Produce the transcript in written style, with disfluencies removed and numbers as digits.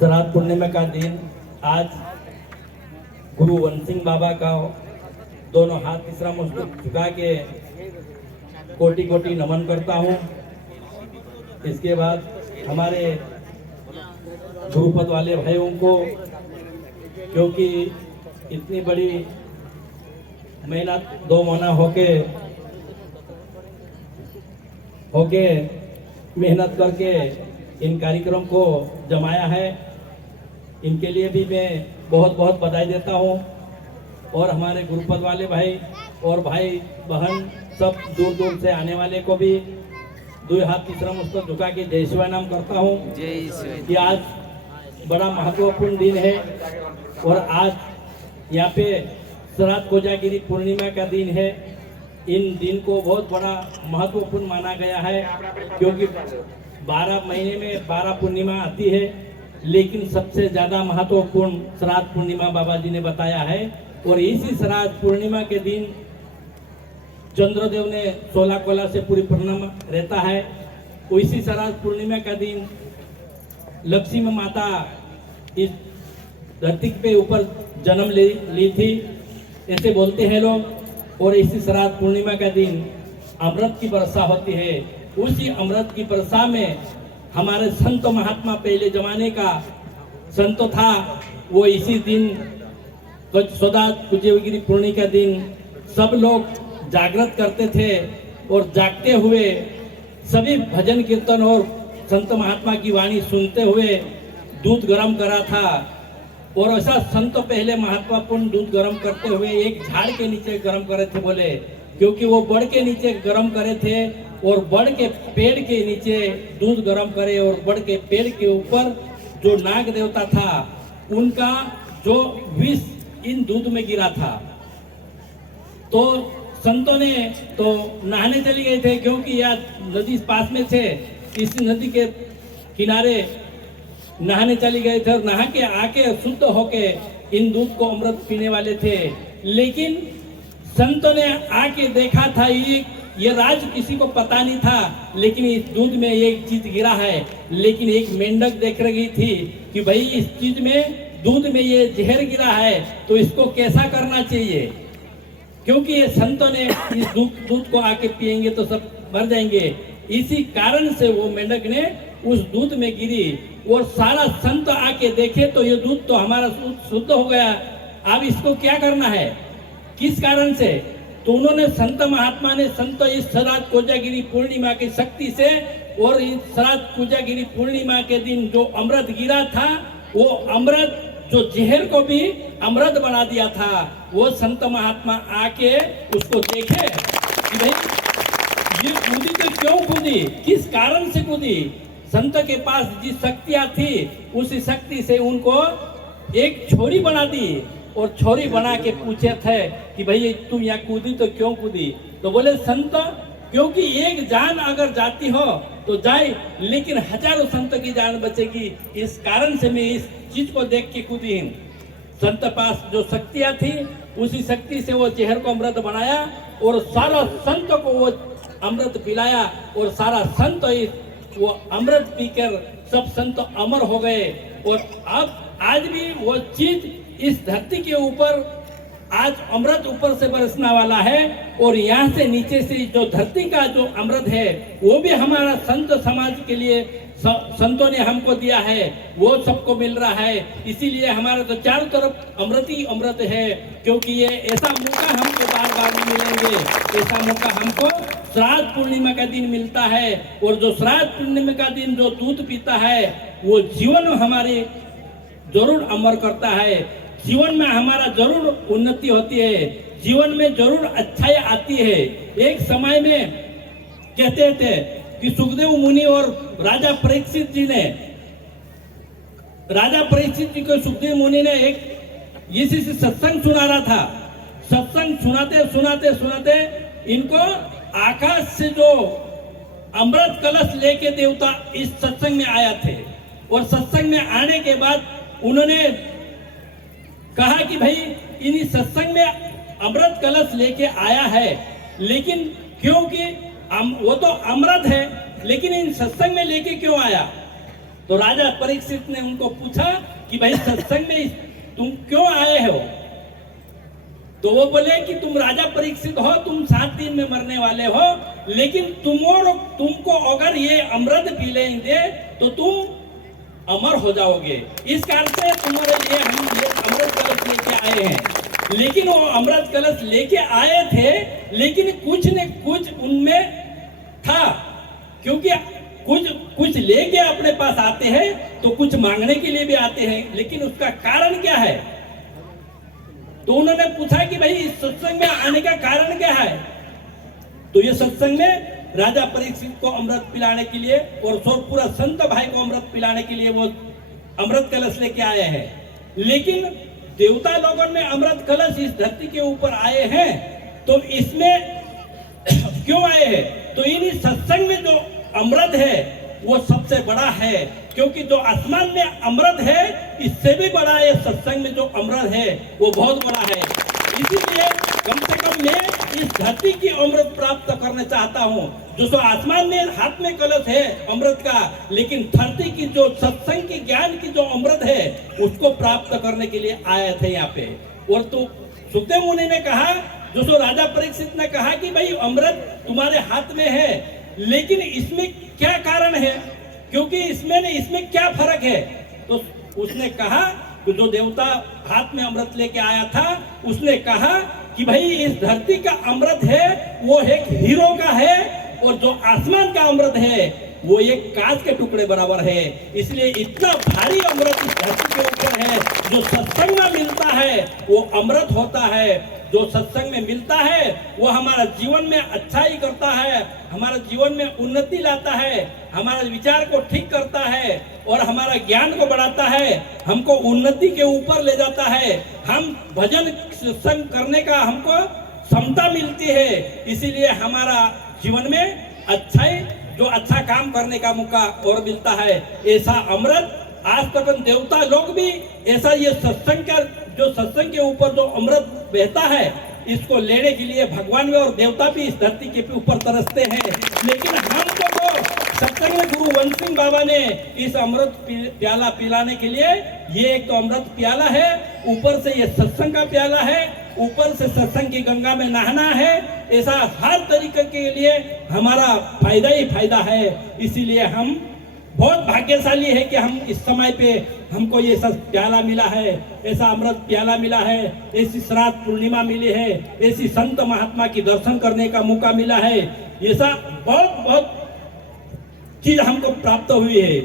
श्राद्ध पूर्णिमा का दिन आज गुरु वन सिंह बाबा का दोनों हाथ तीसरा मस्तक झुका के कोटि कोटि नमन करता हूँ। इसके बाद हमारे गुरुपद वाले भाइयों को, क्योंकि इतनी बड़ी मेहनत 2 महीना होके मेहनत करके इन कार्यक्रम को जमाया है, इनके लिए भी मैं बहुत बहुत बधाई देता हूँ। और हमारे गुरुपद वाले भाई और भाई बहन सब दूर दूर से आने वाले को भी 2 हाथ तीसरा मस्तक झुका के जय शिवाय नाम करता हूँ कि आज बड़ा महत्वपूर्ण दिन है। और आज यहाँ पे श्राद्ध कोजागिरी पूर्णिमा का दिन है। इन दिन को बहुत बड़ा महत्वपूर्ण माना गया है, क्योंकि 12 महीने में 12 पूर्णिमा आती है, लेकिन सबसे ज़्यादा महत्वपूर्ण श्राद्ध पूर्णिमा बाबा जी ने बताया है। और इसी श्राद्ध पूर्णिमा के दिन चंद्रदेव ने 16 कोला से पूरी पूर्णिमा रहता है। इसी श्राद्ध पूर्णिमा का दिन लक्ष्मी माता इस धरती पे ऊपर जन्म ली थी, ऐसे बोलते हैं लोग। और इसी श्राद्ध पूर्णिमा का दिन अमृत की वर्षा होती है। उसी अमृत की वर्षा में हमारे संत महात्मा पहले जमाने का संत था, वो इसी दिन श्राद्ध कोजागिरी पूर्णिमा का दिन सब लोग जागृत करते थे। और जागते हुए सभी भजन कीर्तन और संत महात्मा की वाणी सुनते हुए दूध गर्म करा था। और ऐसा संत पहले महत्वपूर्ण दूध गर्म करते हुए एक झाड़ के नीचे गर्म करे थे बोले, क्योंकि वो बड़ के नीचे गर्म करे थे और बड़ के पेड़ के नीचे दूध गर्म करे। और बड़ के पेड़ के ऊपर जो नाग देवता था उनका जो विष इन दूध में गिरा था। तो संतों ने तो नहाने चली गए थे, क्योंकि यह नदी पास में थे। इस नदी के किनारे नहाने चली गए थे और नहा के आके शुद्ध होके इन दूध को अमृत पीने वाले थे। लेकिन संतों ने आके देखा था, ये राज किसी को पता नहीं था, लेकिन इस दूध में एक चीज गिरा है। लेकिन एक मेंढक देख रही थी कि भाई इस चीज में दूध में ये जहर गिरा है, तो इसको कैसा करना चाहिए, क्योंकि ये संतों ने इस दूध को आके पिएंगे तो सब मर जाएंगे। इसी कारण से वो मेंढक ने उस दूध में गिरी और सारा संत आके देखे तो ये दूध तो हमारा शुद्ध हो गया, अब इसको क्या करना है, किस कारण से। तो उन्होंने संत महात्मा ने संत इस श्राद्ध कोजागिरी पूर्णिमा की शक्ति से और इस श्राद्ध कोजागिरी पूर्णिमा के दिन जो अमृत गिरा था, वो अमृत जो जहर को भी अमृत बना दिया था, वो संत महात्मा आके उसको देखे कि भाई ये कूदी तो क्यों कूदी, किस कारण से कूदी। संत के पास जिस शक्तियां थी उसी शक्ति से उनको एक छोरी बना दी और छोरी बना के पूछे थे कि भाई तुम यहाँ कूदी तो क्यों कूदी। तो बोले संत, क्योंकि एक जान अगर जाती हो तो जाए, लेकिन हजारों संत की जान बचेगी, इस कारण से मैं इस चीज को देख के कूदी। संत पास जो शक्तियां थी उसी शक्ति से वो जहर को अमृत बनाया और सारा संत को वो अमृत पिलाया। और सारा संत वो अमृत पीकर सब संत अमर हो गए। और अब आज भी वो चीज इस धरती के ऊपर आज अमृत ऊपर से बरसने वाला है। और यहाँ से नीचे से जो धरती का जो अमृत है वो भी हमारा संत समाज के लिए संतों ने हमको दिया है, वो सबको मिल रहा है। इसीलिए हमारा तो चारों तरफ अमृत ही अमृत है, क्योंकि ये ऐसा मौका हमको बार बार नहीं मिलेंगे। ऐसा मौका हमको श्राद्ध पूर्णिमा का दिन मिलता है। और जो श्राद्ध पूर्णिमा का दिन जो दूध पीता है वो जीवन हमारे जरूर अमर करता है, जीवन में हमारा जरूर उन्नति होती है, जीवन में जरूर अच्छाई आती है। एक समय में कहते थे कि सुखदेव मुनि और राजा परीक्षित जी को सुखदेव मुनि ने एक इसी से सत्संग सुना रहा था। सत्संग सुनाते इनको आकाश से जो अमृत कलश लेके देवता इस सत्संग में आया थे। और सत्संग में आने के बाद उन्होंने कहा कि भाई इन सत्संग में अमृत कलश लेके आया है, लेकिन क्योंकि वो तो अमृत है, लेकिन इन सत्संग में लेके क्यों आया। तो राजा परीक्षित ने उनको पूछा कि भाई सत्संग में तुम क्यों आए हो? तो वो बोले कि तुम राजा परीक्षित हो, तुम 7 दिन में मरने वाले हो, लेकिन तुमको अगर ये अमृत पी लेंगे तो तुम अमर हो जाओगे। इस कारण से तुम्हारे लिए हम ये अमृत कलश लेके आए हैं। लेकिन वो अमृत कलश लेके आए थे, लेकिन कुछ न कुछ उनमें था, क्योंकि कुछ लेके अपने पास आते हैं तो कुछ मांगने के लिए भी आते हैं, लेकिन उसका कारण क्या है? तो उन्होंने पूछा कि भाई इस सत्संग में आने का कारण क्या है? तो ये सत्संग में राजा परीक्षित को अमृत पिलाने के लिए और पूरा संत भाई को अमृत पिलाने के लिए वो अमृत कलश लेके आए हैं। लेकिन देवता लोगों में अमृत कलश इस धरती के ऊपर आए हैं, तो इसमें क्यों आए हैं? तो इन सत्संग में जो अमृत है वो सबसे बड़ा है, क्योंकि जो आसमान में अमृत है इससे भी बड़ा है, सत्संग में जो अमृत है वो बहुत बड़ा है। इसीलिए कम से कम मैं इस धरती की अमृत प्राप्त करना चाहता हूँ। जो आसमान में हाथ में कलश है अमृत का, लेकिन धरती की जो सत्संग की ज्ञान की जो अमृत है उसको प्राप्त करने के लिए आए थे यहाँ पे। और तो सुखदेव मुनि ने कहा, जो राजा परीक्षित ने कहा कि भाई अमृत तुम्हारे हाथ में है, लेकिन इसमें क्या कारण है, क्योंकि इसमें क्या फर्क है? तो उसने कहा कि जो देवता हाथ में अमृत लेके आया था उसने कहा कि भाई इस धरती का अमृत है वो एक हीरो का है, और जो आसमान का अमृत है वो एक कांच के टुकड़े बराबर है। इसलिए इतना भारी अमृत इस धरती के ऊपर है। जो सत्संग में मिलता है वो अमृत होता है, जो सत्संग में मिलता है वो हमारा जीवन में अच्छाई करता है, हमारा जीवन में उन्नति लाता है, हमारे विचार को ठीक करता है और हमारा ज्ञान को बढ़ाता है, हमको उन्नति के ऊपर ले जाता है। हम भजन सत्संग करने का हमको क्षमता मिलती है, इसीलिए हमारा जीवन में अच्छाई, जो अच्छा काम करने का मौका और मिलता है। ऐसा अमृत आज तक देवता लोग भी ऐसा ये सत्संग का, जो सत्संग के ऊपर जो अमृत बहता है इसको लेने के लिए भगवान में और देवता भी इस धरती के ऊपर तरसते हैं। लेकिन हमको तो सत्संग में गुरु वंश सिंह बाबा ने इस अमृत प्याला पिलाने के लिए, ये एक तो अमृत प्याला है, ऊपर से ये सत्संग का प्याला है, ऊपर से सत्संग की गंगा में नहाना है। ऐसा हर तरीके के लिए हमारा फायदा ही फायदा है। इसीलिए हम बहुत भाग्यशाली है कि हम इस समय पे हमको ये सब प्याला मिला है, ऐसा अमृत प्याला मिला है, ऐसी श्राद्ध पूर्णिमा मिली है, ऐसी संत महात्मा की दर्शन करने का मौका मिला है। ऐसा बहुत बहुत चीज हमको प्राप्त हुई है।